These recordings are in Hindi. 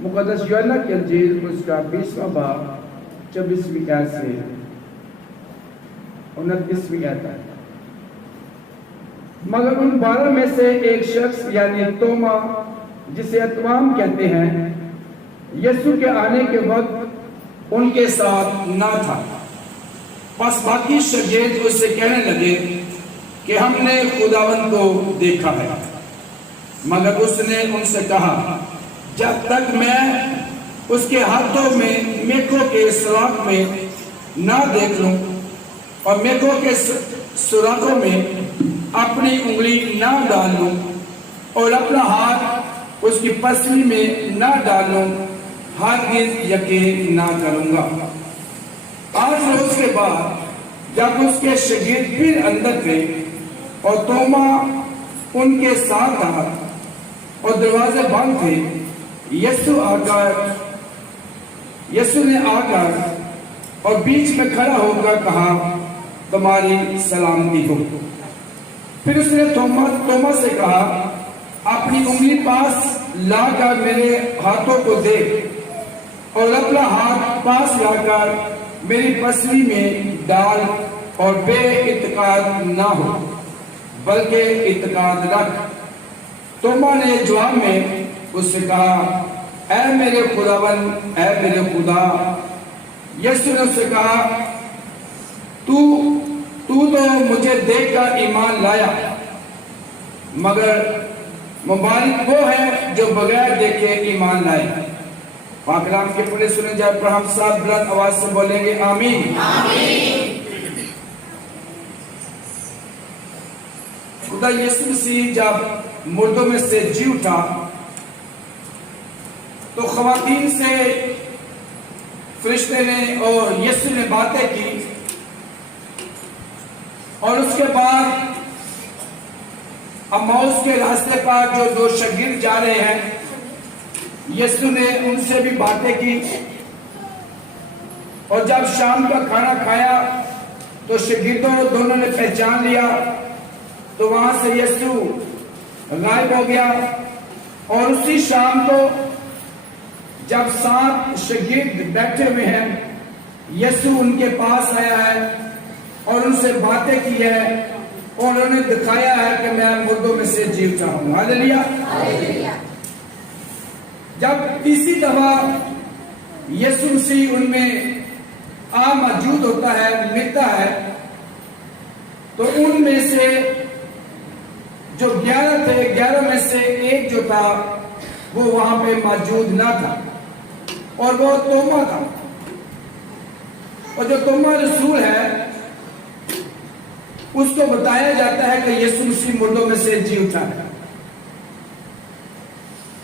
मुकद्दस यूहन्ना की इंजील उसका 20वां बाब 24वीं आयत से 29वीं आयत है। मगर उन 12 में से एक शख्स यानी तोमा, जिसे अतवाम कहते हैं, यीशु के आने के वक्त उनके साथ ना था। बस बाकी शागिर्द उससे कहने लगे कि हमने खुदावंद को देखा है। मगर उसने उनसे कहा, जब तक मैं उसके हाथों में मेखों के सुराख में ना देख लूं और मेखों के सुराखों में अपनी उंगली ना डाल लूं और अपना हाथ उसकी पसली में ना डालूं, हरगिज़ यकीन ना करूंगा। 8 रोज के बाद जब उसके शागिर्द फिर अंदर गए और तोमा उनके साथ था और दरवाजे बंद थे, यीशु ने आकर और बीच में खड़ा होकर कहा, तुम्हारी सलामती हो। फिर उसने तोमा से कहा, अपनी उंगली पास लाकर मेरे हाथों को देख और अपना हाथ पास लाकर मेरी पसली में डाल और बेइत्तेकाद ना हो बल्कि इत्तेकाद रख। तोमा ने जवाब में उससे कहा, ऐ मेरे खुदावन, ऐ मेरे खुदा। यीशु ने उससे कहा, तू तो मुझे देखकर ईमान लाया, मगर मुबारक वो है जो बगैर देखे ईमान लाए। पाकलाम के पढ़े सुने जाए पर हम सब बुलंद आवाज से बोलेंगे आमीन। खुदा यीशु मसीह जब मुर्दों में से जी उठा तो ख़वातीन से फरिश्ते ने और यीशु ने बातें की और उसके बाद अम्माउस के रास्ते पर जो 2 शागिर्द जा रहे हैं, यीशु ने उनसे भी बातें की। और जब शाम का खाना खाया तो शागिर्दों दोनों ने पहचान लिया, तो वहां से यीशु गायब हो गया। और उसी शाम को जब 7 शागिर्द बैठे हुए हैं, यीशु उनके पास आया है और उनसे बातें की है और उन्होंने दिखाया है कि मैं मुर्दों में से जी उठा हूं। हालेलुया। जब इसी दफा यीशु मसीह उनमें मौजूद होता है, मिलता है, तो उनमें से जो 11 थे, 11 में से एक जो था वो वहां पे मौजूद ना था और वो तोमा था। और जो तोमा रसूल है उसको बताया जाता है कि यीशु मसीह मुर्दों में से जी उठा है।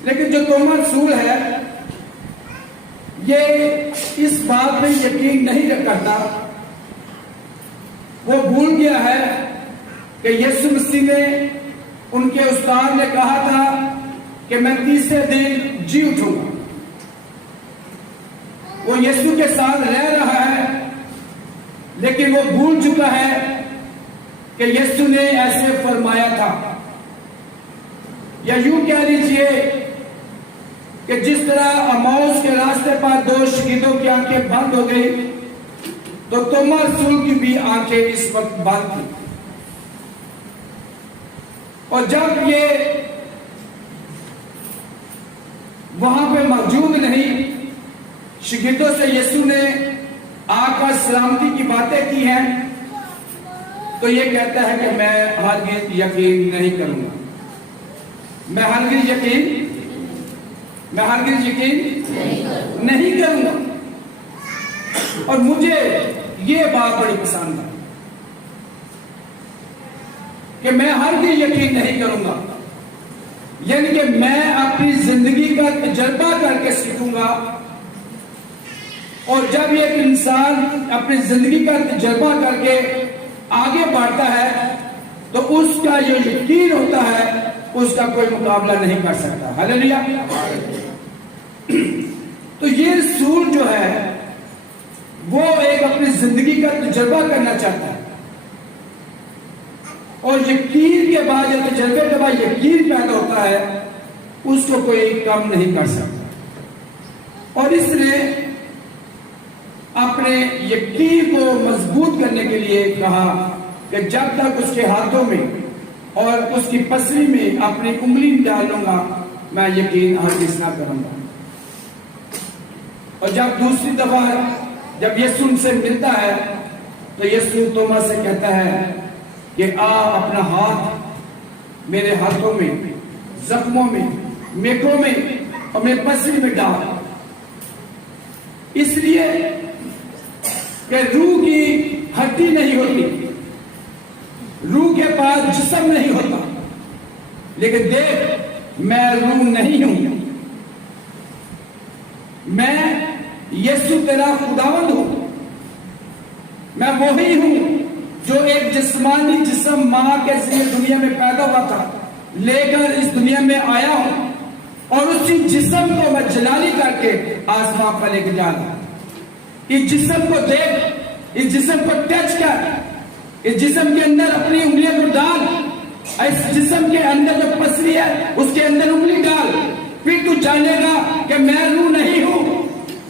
लेकिन जो तोमा रसूल है ये इस बात में यकीन नहीं करता। वो भूल गया है कि यीशु मसीह ने, उनके उस्ताद ने कहा था कि मैं 3रे दिन जी उठूंगा। वो यीशु के साथ रह रहा है लेकिन वो भूल चुका है कि यीशु ने ऐसे फरमाया था। या यूं कह लीजिए कि जिस तरह अम्माउस के रास्ते पर 2 शागिर्दों की आंखें बंद हो गई, तो तोमा रसूल की भी आंखें इस वक्त बंद थी। और जब ये वहां पे मौजूद नहीं, शागिर्दों से यीशु ने आकर सलामती की बातें की हैं, तो ये कहता है कि मैं हरगिज़ यकीन नहीं करूंगा। मैं हरगिज़ यकीन नहीं करूंगा। और मुझे ये बात बड़ी पसंद है कि मैं हरगिज़ यकीन नहीं करूंगा, यानी कि मैं अपनी जिंदगी का तजर्बा करके सीखूंगा। और जब एक इंसान अपनी जिंदगी का तजर्बा करके आगे बढ़ता है तो उसका जो यकीन होता है उसका कोई मुकाबला नहीं कर सकता। हालेलुया। तो ये रसूल जो है वो एक अपनी जिंदगी का तजर्बा करना चाहता है और यकीन के बाद, जब तजर्बे के बाद यकीन पैदा होता है, उसको कोई कम नहीं कर सकता। और इसने अपने यकीन को मजबूत करने के लिए कहा कि जब तक उसके हाथों में और उसकी पसली में अपनी उंगली डालूंगा मैं यकीन हरगिज़ ना करूंगा। और जब दूसरी दफा जब यीशु उनसे मिलता है तो यीशु तोमा से कहता है कि आ अपना हाथ मेरे हाथों में, जख्मों में, मेखों में और मेरे पसली में डाल, इसलिए कि रूह की हड्डी नहीं होती, रूह के पास जिस्म नहीं होता, लेकिन देख मैं रूह नहीं हूं, मैं यीशु तेरा खुदावंद हूं, मैं वही हूं जो एक जिस्मानी जिस्म मां के जरिए दुनिया में पैदा हुआ था, लेकर इस दुनिया में आया हूं और उसी जिस्म को मैं जलाली करके आसमान पर लेके जा रहा हूं। इस जिस्म को देख, इस जिस्म को टच कर, इस जिस्म के अंदर अपनी उंगलियों को डाल, इस जिस्म के अंदर जो पसली है उसके अंदर उंगली डाल, फिर तू जानेगा कि मैं रूह नहीं हूं,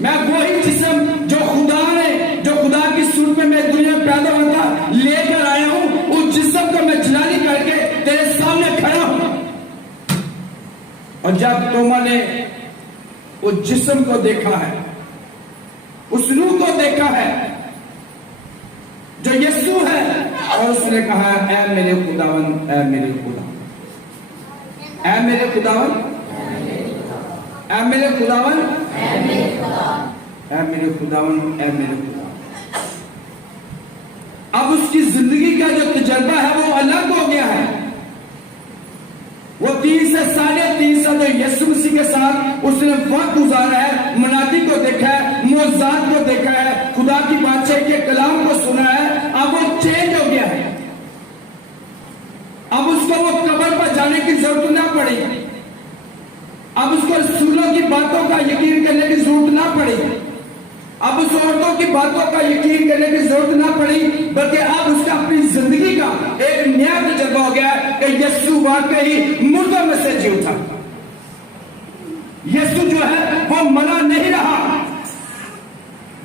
मैं वही जिस्म जो खुदा ने, जो खुदा की सूरत में मैं दुनिया में पैदा हुआ था लेकर आया हूं, उस जिस्म को मैं जलाली करके तेरे सामने खड़ा हूं। और जब तोमा ने उस जिस्म को देखा है, उस रूह को देखा है जो यीशु है, और उसने कहा ऐ मेरे खुदावन, ऐ मेरे खुदा, ऐ मेरे खुदावन, ऐ मेरे खुदावन, ऐ मेरे खुदावन, ऐ मेरे खुदा। अब उसकी जिंदगी का जो तजर्बा है वो अलग हो गया है। वो 3 से 3.5 साल जो यीशु मसीह के साथ उसने वक्त गुजारा है, मुनादी को देखा है, मौजूद को देखा है, खुदा की बादशाही के कलाम को सुना है, अब वो चेंज हो गया है। अब उसको वो कब्र पर जाने की जरूरत ना पड़ी, अब उसको रसूलों की बातों का यकीन करने की जरूरत ना पड़ी, अब उस औरतों की बातों का यकीन करने की जरूरत ना पड़ी, बल्कि अब उसका अपनी जिंदगी का एक नया तजुर्बा हो गया कि यीशु वाकई मुर्दों में से जी उठा। यीशु जो है वो मरा नहीं रहा,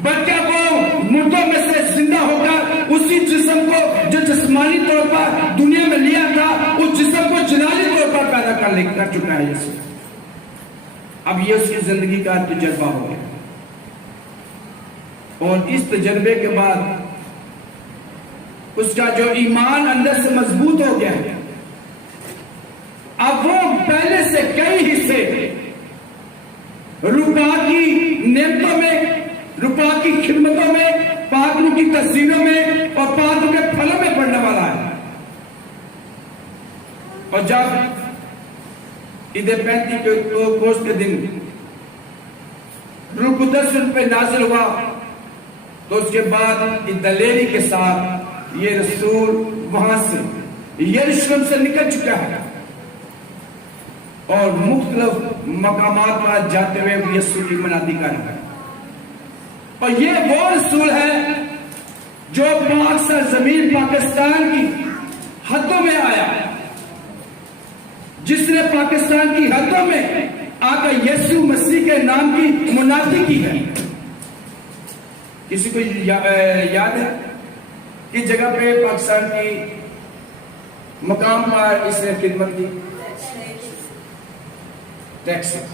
बल्कि वो मुर्दों में से जिंदा होकर उसी जिस्म को जो जिस्मानी तौर पर दुनिया में लिया था, उस जिस्म को जलाली तौर पर पैदा कर चुका है यीशु। अब ये उसकी जिंदगी का तजुर्बा हो गया, और इस तजर्बे के बाद उसका जो ईमान अंदर से मजबूत हो गया है। अब वो पहले से कई हिस्से रुपा की नेमतों में, रुपा की खिदमतों में, पाकरू की तस्वीरों में और पाकरू के फलों में पड़ने वाला है। और जब ईद पेंतीकोस्त के दिन रूह कुदस उन पे नाज़िल हुआ, तो उसके बाद दलेरी के साथ ये रसूल वहां से यरूशलेम से निकल चुका है और मुख्तलिफ मकामात पर जाते हुए यीशु की मनादी कर रहा है। और ये वो रसूल है जो पाक सरजमीन पाकिस्तान की हदों में आया, जिसने पाकिस्तान की हदों में आकर यीशु मसीह के नाम की मुनादी की है। किसी को याद है किस जगह पे पाकिस्तान की मकाम पर इसने खिदमत की? टेक्सास।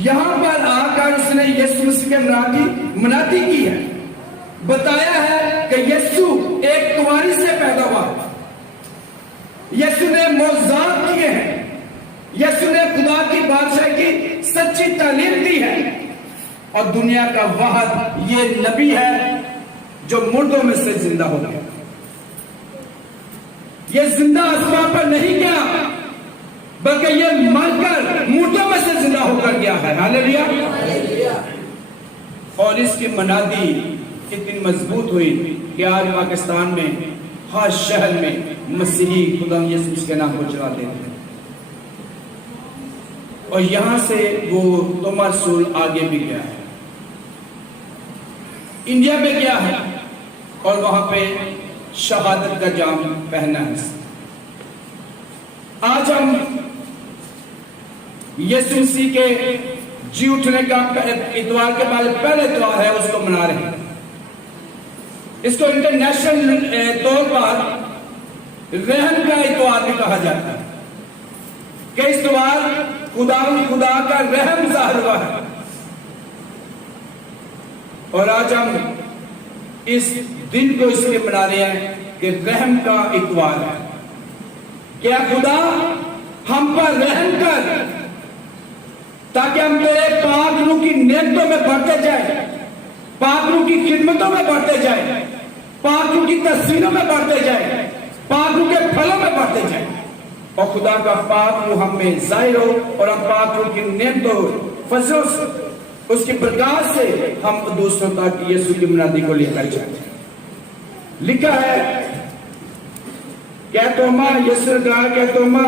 यहां पर आकर उसने यीशु मसीह के नाम की मुनादी की है। बताया है कि यीशु एक कुंवारी से पैदा हुआ, यीशु ने मौजूद किए हैं, यीशु ने खुदा की बादशाही की सच्ची तालीम दी है, और दुनिया का वाहिद ये नबी है जो मुर्दों में से जिंदा हो गया। ये जिंदा आसमान पर नहीं गया, बल्कि ये मरकर मुर्दों में से जिंदा होकर गया है। हालेलुया। और इसकी मनादी इतनी मजबूत हुई कि आज पाकिस्तान में हर शहर में मसीही खुदा यीशु के नाम को चलाते हैं। और यहां से वो तोमा रसूल आगे भी गया है, इंडिया में गया है और वहां पे शहादत का जाम पहना है। आज हम यीशु मसीह के जी उठने का इतवार के बाद पहले इतवार है उसको मना रहे हैं। इसको इंटरनेशनल तौर पर रहम का इतवार भी कहा जाता है कि इस इतवार खुदा का रहम ज़ाहिर हुआ है। और आज हम इस दिन को इसलिए मना रहे हैं कि रहम का इतवार है। क्या खुदा हम पर रहम कर, ताकि हम तेरे पाक रूह की नेमतों में बढ़ते जाए, पाक रूह की खिदमतों में बढ़ते जाए, पाक रूह की तस्वीरों में बढ़ते जाए, पाक रूह के फलों में बढ़ते जाए, और खुदा का पाक रूह हम में जाहिर हो और हम पाक रूह की नेमतों फजलों से, उसकी प्रकाश से हम दूसरों तक यीशु की मुनादी को लेकर जाते हैं। लिखा है, क्या तोमा, यीशु ने कहा, क्या तोमा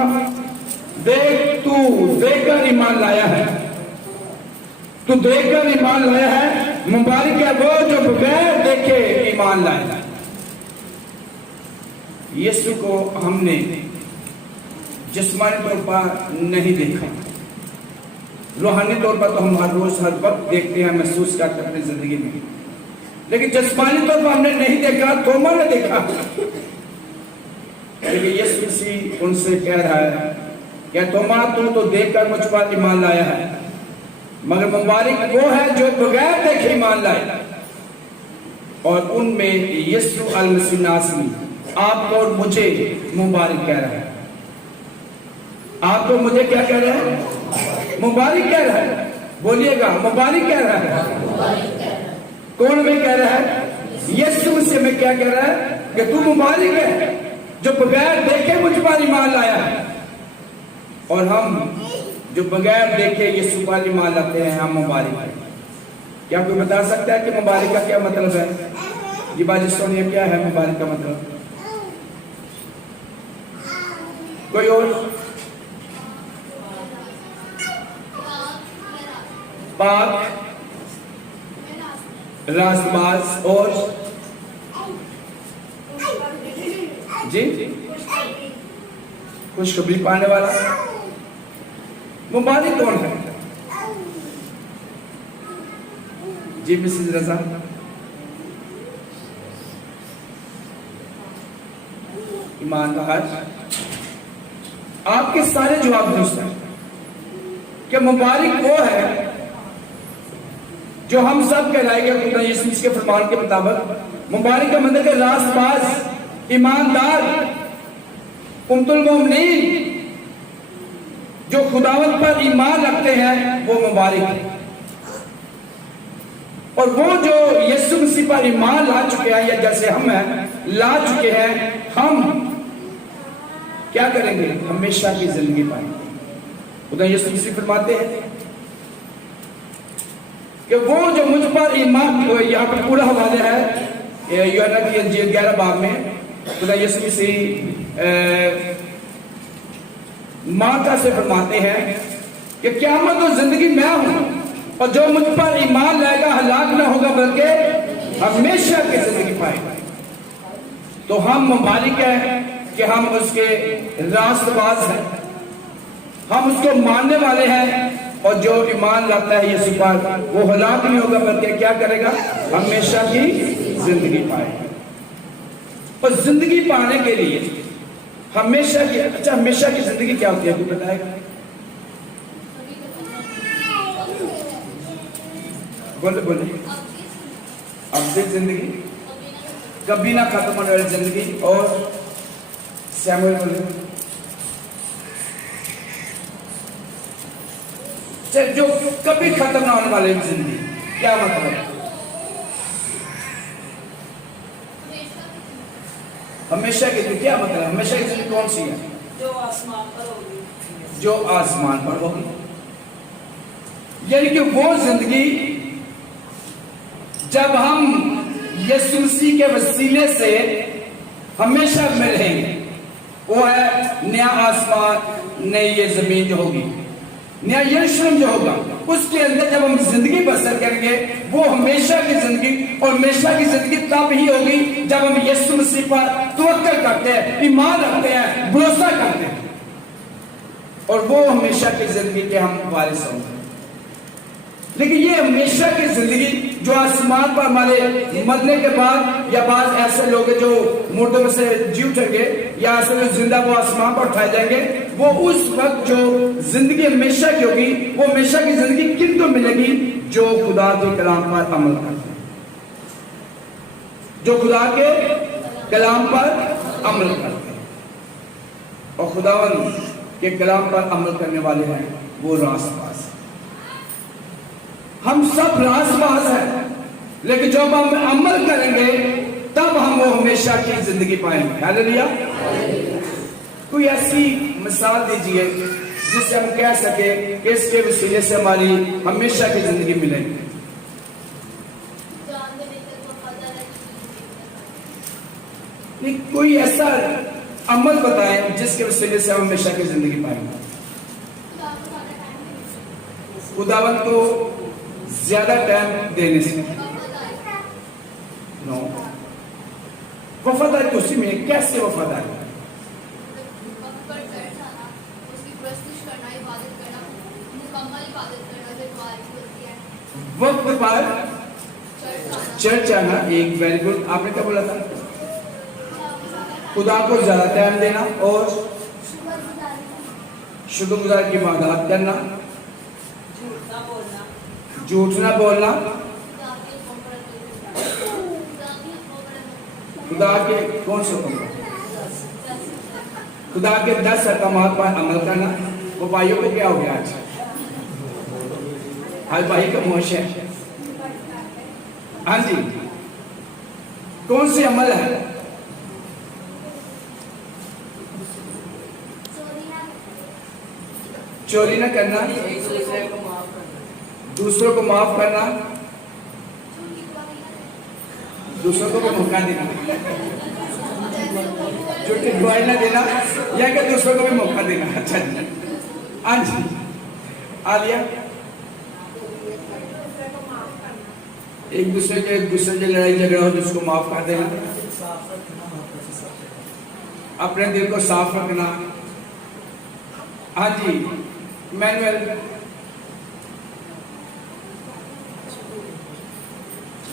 देख, तू देखकर ईमान लाया है, तू देखकर ईमान लाया है, मुबारक है वो जो बगैर देखे ईमान लाया। यीशु को हमने जिस्मानी तौर पर नहीं देखा, रूहानी तौर पर तो हम हर रोज हर वक्त देखते हैं, महसूस करते हैं अपनी जिंदगी में, लेकिन जिस्मानी तौर पर हमने नहीं देखा। तोमा ने देखा, लेकिन यीशु मसीह उनसे कह रहा है, क्या तोमा तू तो देखकर मुझ पर ईमान लाया है, मगर मुबारक वो है जो बगैर देखे ईमान लाए। और उनमें यीशु अल मसीह नासरी आपको और मुझे मुबारक कह रहा है। आपको मुझे क्या कह रहा है? मुबारक कह रहा है। बोलिएगा, मुबारक कह रहा है। कौन में कह रहा है? यीशु से में क्या कह रहा है कि तू मुबारक है जो बगैर देखे मुझ पर ईमान लाया है। और हम जो बगैर देखे यीशु पर ईमान लाते हैं, हम मुबारक हैं। क्या कोई बता सकता है कि मुबारक का क्या मतलब है? जी बाजी सोनिया, क्या है मुबारक का मतलब? कोई और? पाक, रास्तबाज और जी खुशखबरी पाने वाला। मुबारक कौन है? जी मिसेस रजा, ईमानदार। आपके सारे जवाब दुरुस्त हैं कि मुबारक वो है जो हम सब कहलाएंगे खुदा यीशु मसीह के फरमान के मुताबिक। मुबारक का मतलब है रास्तबाज, ईमानदार, उम्तुल मोमिनीन, जो खुदावंत पर ईमान रखते हैं वो मुबारक है। और वो जो यीशु मसीह पर ईमान ला चुके हैं, या जैसे हम हैं ला चुके हैं, हम क्या करेंगे? हमेशा की जिंदगी पाएंगे। खुदा यीशु मसीह फरमाते हैं कि वो जो मुझ पर ईमान, यहाँ पर पूरा हवाले है यूहन्ना की इंजील 11 बाब में। खुदा यीशु मसीह माता से फरमाते हैं कि क़यामत और जिंदगी मैं हूं, और जो मुझ पर ईमान लाएगा हलाक ना होगा बल्कि हमेशा की जिंदगी पाएगा। तो हम मुबारक है कि हम उसके रास्तबाज हैं, हम उसको मानने वाले हैं, और जो ईमान लाता है यीशु पर वो हलाक नहीं होगा बल्कि क्या करेगा? हमेशा की जिंदगी पाएगा। और जिंदगी पाने के लिए हमेशा की, अच्छा हमेशा की जिंदगी क्या होती है कोई बताएगा? बोले बोले। अब जिंदगी कभी ना खत्म होने वाली जिंदगी। और सैमुअल बोले जो कभी खत्म ना होने वाली जिंदगी, क्या मतलब? हमेशा की जिंदगी क्या मतलब? हमेशा की जिंदगी कौन सी है? जो आसमान पर होगी। जो आसमान पर होगी, यानी कि वो जिंदगी जब हम यीशु मसीह के वसीले से हमेशा में रहेंगे। वो है नया आसमान, नई ये जमीन जो होगी, नया यरूशलेम जो होगा, उसके अंदर जब हम जिंदगी बसर करेंगे वो हमेशा की जिंदगी। और हमेशा की जिंदगी तब ही होगी जब हम यीशु मसीह पर तवक्कुल करते हैं, ईमान रखते हैं, भरोसा करते हैं, और वो हमेशा की जिंदगी के हम वारिस होंगे। लेकिन ये हमेशा की जिंदगी जो आसमान पर हमारे मरने के बाद, या बाद ऐसे लोग हैं जो मुर्दों में से जी उठेंगे, या ऐसे लोग जिंदा वो आसमान पर उठाए जाएंगे, वो उस वक्त जो जिंदगी हमेशा की होगी, वो हमेशा की जिंदगी किनको मिलेगी? जो खुदा के कलाम पर अमल करते हैं, जो खुदा के कलाम पर अमल करते हैं। और खुदावन के कलाम पर अमल करने वाले हैं वो रासबाज। हम सब रासबाज हैं, लेकिन जब हम अमल करेंगे तब हम वो हमेशा की जिंदगी पाएंगे। हालेलुया। कोई ऐसी मिसाल दीजिए जिससे हम कह सके कि इसके वसीले से हमारी हमेशा की जिंदगी मिलेगी। नहीं, कोई ऐसा अमल बताएं जिसके वसीले से हम हमेशा की जिंदगी पाएंगे। खुदावंत को ज्यादा टाइम देने से नो। वफादारी तो उसी में, कैसे वफादारी? वक्त पर चर्च आना, एक वेरी गुड। आपने क्या बोला था? खुदा को ज्यादा टाइम देना और शुक्रगुजार की इबादत करना, झूठ ना बोलना, खुदा के कौन से हुक्म? खुदा के 10 अहकामात पर अमल करना। वो भाइयों को क्या हो गया आज? आज भाई का मोश है। हाँ जी, कौन से अमल है? चोरी न करना, दूसरों को माफ करना, दूसरों को मौका देना, झूठी गवाही न देना, या कि दूसरों को भी मौका देना। अच्छा जी, हाँ जी, आ लिया। एक दूसरे की लड़ाई झगड़ा हो जिसको माफ कर देना, अपने दिल को साफ रखना। हाँ जी, मैनुअल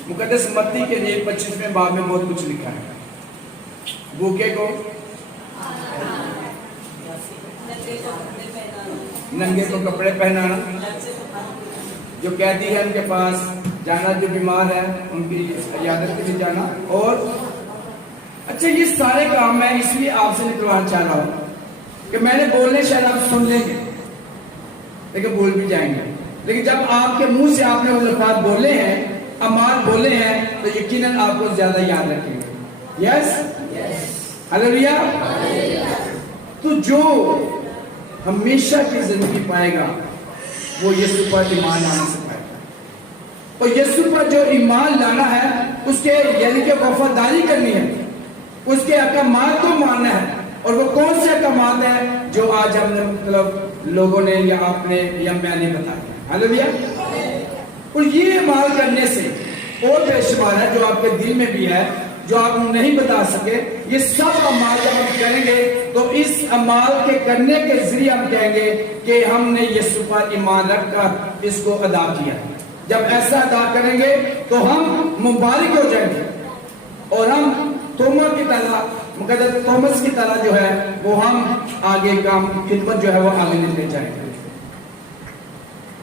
मुकद्दस मत्ती के लिए 25वें बाब में बहुत कुछ लिखा है। भूखे को नंगे को कपड़े पहनाना, जो कैदी है उनके पास जाना, जो बीमार है उनकी इयादत के लिए जाना। और अच्छा, ये सारे काम मैं इसलिए आपसे निकलवाना चाह रहा हूं कि मैंने बोलने शायद आप सुन लेंगे लेकिन भूल भी जाएंगे, लेकिन जब आपके मुंह से आपने वो लफ्ज़ बोले हैं, अमाल बोले हैं, तो यकीनन आपको ज्यादा याद रखेंगे। Yes, hallelujah. तो जो हमेशा की जिंदगी पाएगा वो यीशु पर ईमान लाने से पाएगा। और यीशु पर जो ईमान लाना है, उसके यानी कि वफादारी करनी है, उसके अहकामात को मानना है। और वो कौन से अहकामात है जो आज हमने मतलब लोगों ने या आपने या मैंने बताया। हालेलुया। और ये अमाल करने से और बेशुमार है जो आपके दिल में भी है, जो आप नहीं बता सके। ये सब अमाल जब हम करेंगे तो इस अमाल के करने के जरिए हम कहेंगे कि हमने यीशु पर ईमान रखकर इसको अदा किया। जब ऐसा अदा करेंगे तो हम मुबारक हो जाएंगे और हम तोमर की तरह, मुकद्दस थॉमस की तरह जो है वो हम आगे काम खिदमत जो है वो आगे लेते जाएंगे।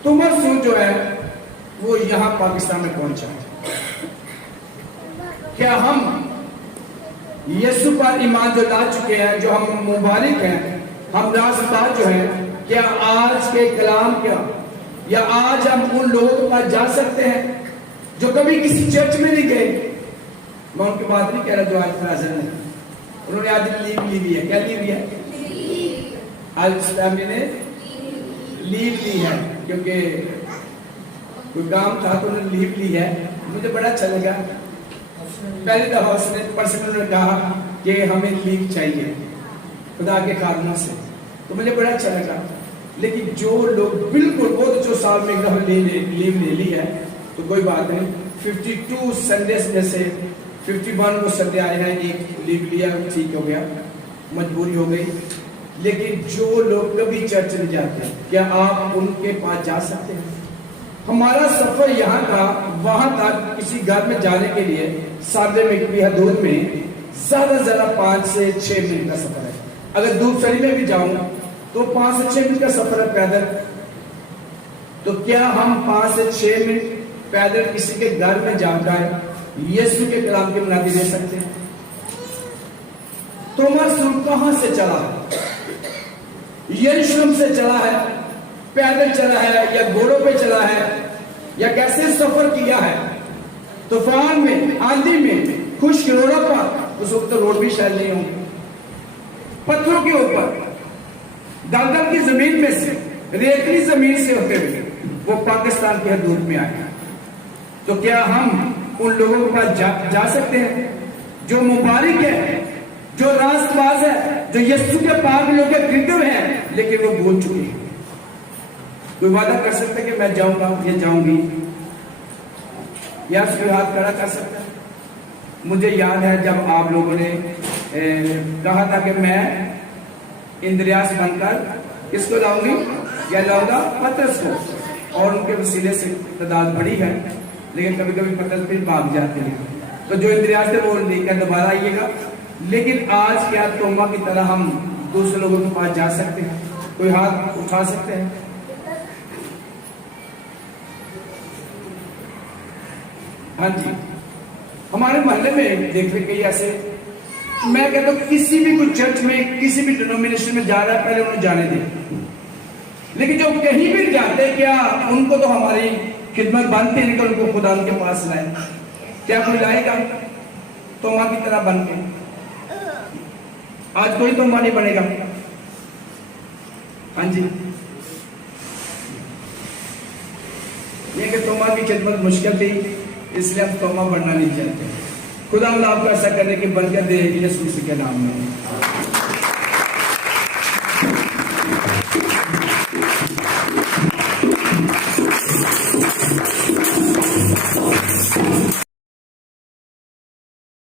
तोमर सिंह जो है वो यहाँ पाकिस्तान में पहुंचा। क्या हम यीशु पर ईमान जो ला चुके हैं, जो हम मुबारक हैं, हम रास्ता जो है, क्या आज के कलाम क्या या आज हम उन लोगों के पास जा सकते हैं जो कभी किसी चर्च में नहीं गए? मैं उनकी बात नहीं कह रहा जो आज प्रेजेंट है, उन्होंने आज लीव ली हुई है। क्या ली हुई है? आज फैमिली ने लीव ली है क्योंकि कोई काम था तो उन्होंने लीव ली है। मुझे बड़ा अच्छा लगा। पहली दफा उसने पर्सनल कहा कि हमें लीव चाहिए खुदा के कारणों से, तो मुझे बड़ा अच्छा लगा। लेकिन जो लोग बिल्कुल वो तो जो साल में एक दफा लीव ले ली है तो कोई बात नहीं। 52 संडे में से 51 को संडे आए हैं, एक लीव लिया, ठीक हो गया, मजबूरी हो गई। लेकिन जो लोग कभी चर्च नहीं जाते, क्या आप उनके पास जा सकते हैं? हमारा सफर यहाँ था वहां तक किसी घर में जाने के लिए सादे में भी दूर में ज्यादा 5 से 6 मिनट का सफर है। अगर दूसरी में भी जाऊं तो 5 से 6 मिनट का सफर है पैदल। तो क्या हम 5 से 6 मिनट पैदल किसी के घर में जाकर यीशु के कलाम की मुनादी दे सकते हैं? तोमा रसूल कहां से चला? यरूशलेम से चला है, पैदल चला है या घोड़ों पे चला है या कैसे सफर किया है? तूफान में, आंधी में, खुश्क रोडों पर, उस वक्त तो रोड भी शायद नहीं होंगे, पत्थरों के ऊपर, दलदल की जमीन में से, रेतली जमीन से होते हुए वो पाकिस्तान की हदूद में आए। तो क्या हम उन लोगों के पास जा सकते हैं जो मुबारक है, जो रास्तबाज है, जो यीशु के पाक लोग के खरीदे हुए हैं लेकिन वो भूल चुके हैं? कोई वादा कर सकता है कि मैं जाऊंगा या जाऊंगी, या कोई हाथ खड़ा कर सकता है? मुझे याद है जब आप लोगों ने कहा था कि मैं इंद्रियास बनकर किसको लाऊंगी या लाऊंगा पतरस को, और उनके वसीले से तादाद बढ़ी है, लेकिन कभी कभी पतरस फिर भाग जाते हैं। तो जो इंद्रियास थे वो लेकर दोबारा आइएगा। लेकिन आज क्या तोमा की तरह हम दूसरे लोगों के पास जा सकते हैं? कोई हाथ उठा सकते हैं? हाँ जी, हमारे मोहल्ले में देख रहे कई ऐसे, मैं कहता हूँ किसी भी कोई चर्च में, किसी भी डिनोमिनेशन में जा रहा है, पहले उन्हें जाने दें। लेकिन जो कहीं भी जाते हैं, क्या उनको तो हमारी खिदमत बनती है, लेकिन उनको खुदा उनके पास लाए? क्या कोई लाएगा तोमा की तरह बन के? आज कोई तोमा नहीं बनेगा। हाँ जी, ये कि तोमा की खिदमत मुश्किल थी, इसलिए हम तोमा बनना नहीं चाहते। खुदा आपको ऐसा करने की बरकत दे, यीशु मसीह के नाम में।